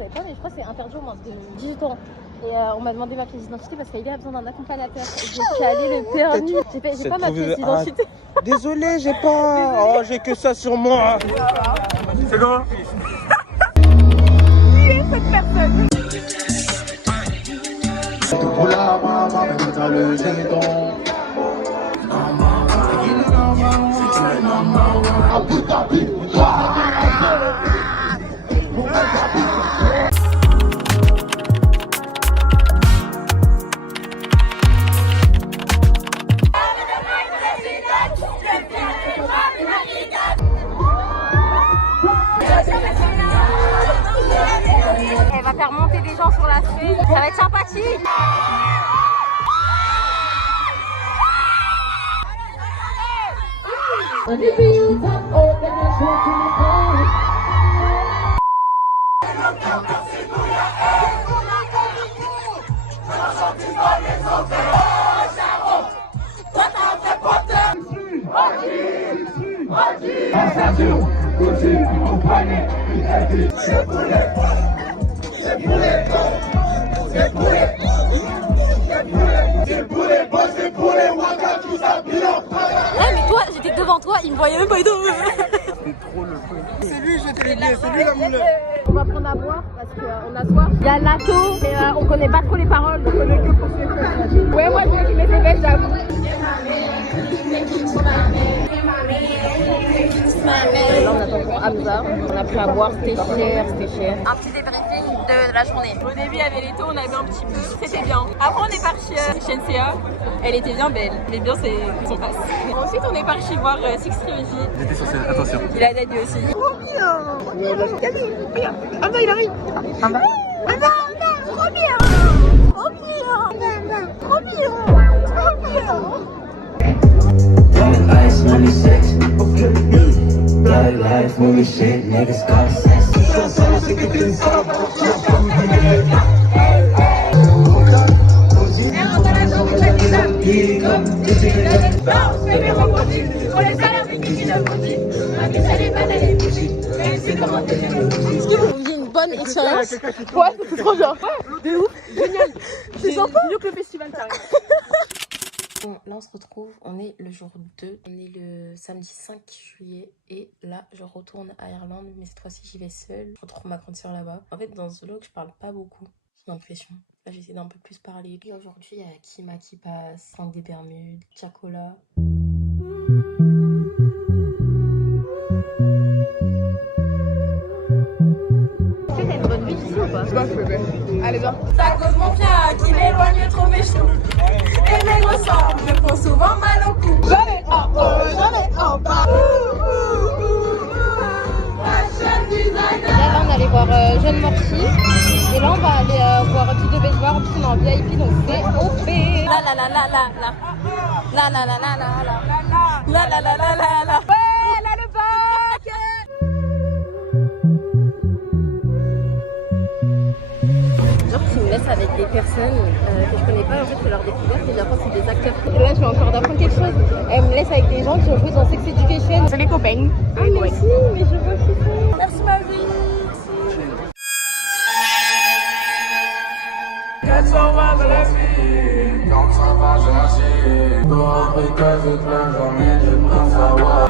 savez pas, mais je crois que c'est interdit au moins de 18 ans. Et on m'a demandé ma pièce d'identité parce qu'Aïda a besoin d'un accompagnateur. J'ai calé le permis. J'ai pas ma pièce d'identité. Désolé, j'ai pas. Oh, j'ai que ça sur moi. C'est comment? Qui est cette personne? Elle va faire monter des gens sur la scène. Ça va être sympathique. Mais toi, j'étais devant toi, il me voyait même pas et tout. C'est lui, j'ai fait c'est lui la moulette. On va prendre à boire parce qu'on a soif. Il y a Lato, mais on connaît pas trop les paroles. On connaît que pour ses feux. Ouais, moi je vais filmer ses bêtes, j'avoue. Là on attend pour Hamza. On a pris à boire, c'était cher, c'était cher. Un petit débriefing de la journée. Au début, il y avait les taux, on avait un petit peu. C'était bien. Après, on est parti chez NCA. Elle était bien belle. Mais bien, c'est son passe. Ensuite, on est parti voir Six Trilogy. Il était sur scène, attention. Il a Daddy aussi. Trop bien. Hamza, il arrive. Hamza. Trop bien. Trop bien. Trop bien. Trop bien. Ice, money, sex, blood life, movie shit, niggas got sex. Une bonne expérience. Ouais, c'est trop bien. De ouf, génial. C'est sympa. Mieux que le festival, carrément. Bon, là on se retrouve, on est le jour 2, on est le samedi 5 juillet et là je retourne à Irlande mais cette fois-ci j'y vais seule, je retrouve ma grande soeur là-bas. En fait dans ce vlog je parle pas beaucoup, j'ai l'impression. Là j'essaie d'un peu plus parler. Et aujourd'hui il y a Kima qui passe, Franck des Bermudes, Chacola. Tu sais, t'as une bonne vie ici ou pas? Allez, viens. Ça cause mon fiat qui m'éloigne trop mes choux. Et mes ressorts me font souvent mal au cou. J'en ai en haut, j'en ai en bas. Là on allait voir Jeune Morty et là on va aller voir Petit de Béjoir, en plus on est en VIP donc c'est OP. La la la la la la la la la la la la la la la la la. Ouais, là le bac. Genre qui me laisse avec des personnes que je connais pas, en fait c'est leur découverte et j'apprends que c'est des acteurs. Et là je vais encore d'apprendre quelque chose. Elle me laisse avec des gens qui ont joué dans Sex Education. C'est les copains. Ah merci, mais je vois qui c'est. Merci ma vie.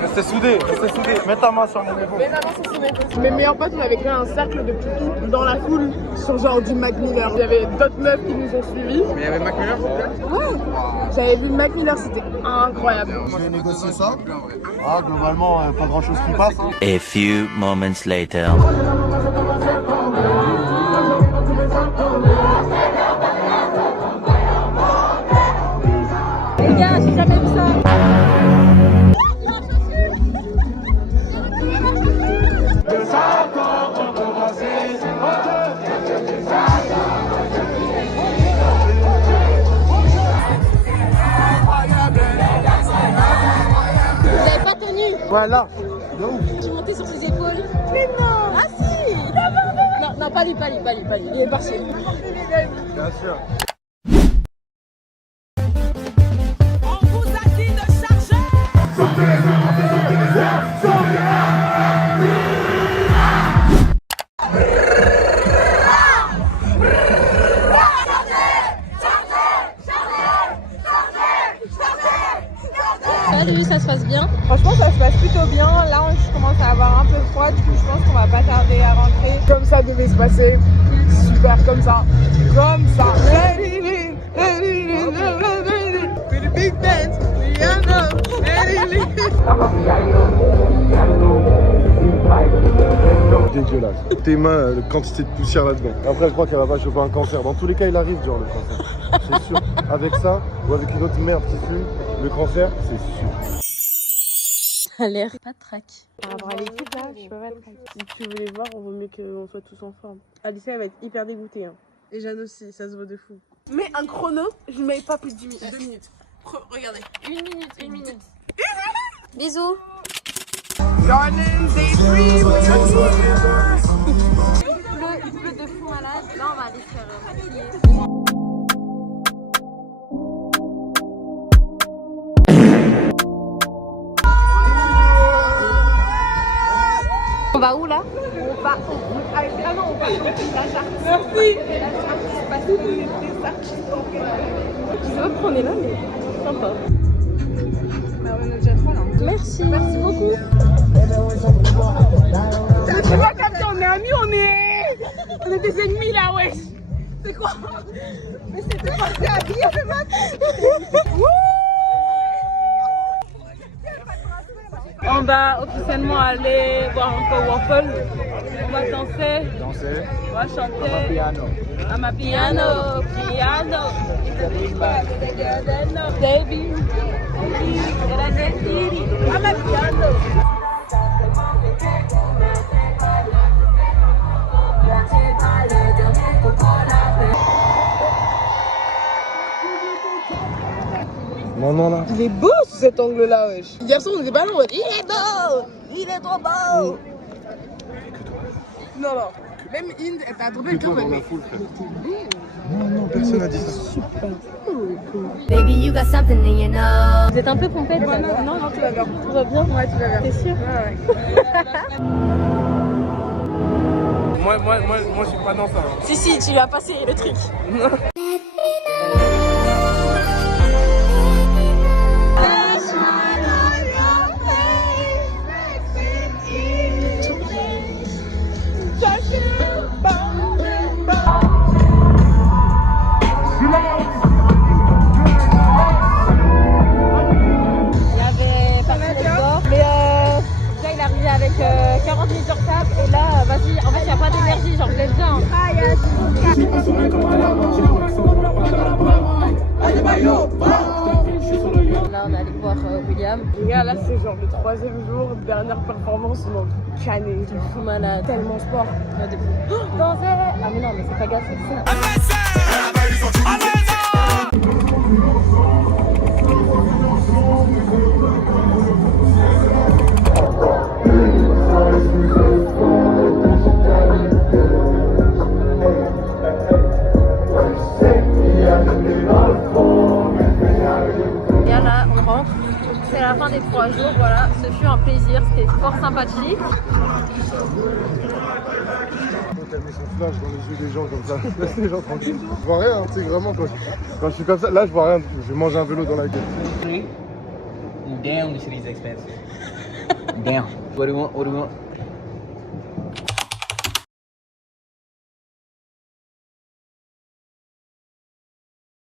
Restez soudés, mets ta main sur mon épaule. Mes meilleurs potes, on avait créé un cercle de toutous dans la foule sur genre du Mac Miller. Il y avait d'autres meufs qui nous ont suivis. Mais il y avait Mac Miller, Ouais, j'avais vu Mac Miller, c'était incroyable. J'ai négocié ça. Ah, globalement, pas grand chose qui passe. Hein. A few moments later. Les gars, j'ai jamais vu ça. Voilà. Je suis montée sur ses épaules. Mais non. Ah si. Non, non, pas lui. Il est parti. Bien sûr. On vous a dit de charger. ça devait se passer super comme ça. Comme ça. Dégueulasse. Tes mains, la quantité de poussière là-dedans. Après, je crois qu'elle va pas choper un cancer. Dans tous les cas, il arrive, genre, le cancer. C'est sûr. Avec ça, ou avec une autre merde qui fume, le cancer, c'est sûr. Ça a l'air pas de trac. Par rapport à l'équipe là, je peux pas être. Si tu veux les voir, on vaut mieux qu'on soit tous en forme. Alicia elle va être hyper dégoûtée. Hein. Et Jeanne aussi, ça se voit de fou. Mais un chrono, je mets pas plus de 2 minutes. Regardez. 1 minute, 1 minute. Bisous. Il pleut de fou malade. Là, on va aller se faire maquiller. On va où là? On va on va la charte. Merci. Parce que les artistes sont je sais pas pourquoi on est là, mais sympa. Bah on est déjà 3 là. Merci. Merci beaucoup. Tu vois capter, on est amis, on est des ennemis là, wesh. C'est quoi? Mais c'était pas fait habillé le mec. On va officiellement aller boire un cowaffle. On va danser. On va chanter. Amapiano. Piano. Baby. Amapiano. Non, là. Il est beau sous cet angle-là, wesh. Les garçons, on était pas là, il est beau. Il est trop beau. Non. Même Inde, elle t'a attendu Que toi dans la foule, frère. Non, personne n'a dit ça. Baby, you got something in your nose. Vous êtes un peu pompette? Non, tout va bien. Tout va bien? Ouais, tu vas bien. T'es sûr? Ouais. Moi, je suis pas dans ça. Hein. Si, tu lui as passé le truc. Avec 40 minutes de retard et là vas-y, en fait il n'y a pas d'énergie, genre vous êtes bien. Là on est allé voir William. Les gars, là c'est genre le 3e jour, dernière performance, on en cané. Je suis fou malade. Tellement sport. Danser. Ah mais non mais c'est pas grave, c'est ça. Et là, on rentre. C'est la fin des 3 jours. Voilà, ce fut un plaisir. C'était fort sympathique. Elle met son flash dans les yeux des gens comme ça. Laisse les gens tranquilles. Je vois rien, tu sais, vraiment, quand je suis comme ça, là, je vois rien. Je vais manger un vélo dans la gueule. Damn, the city's expensive. Damn. What do you want?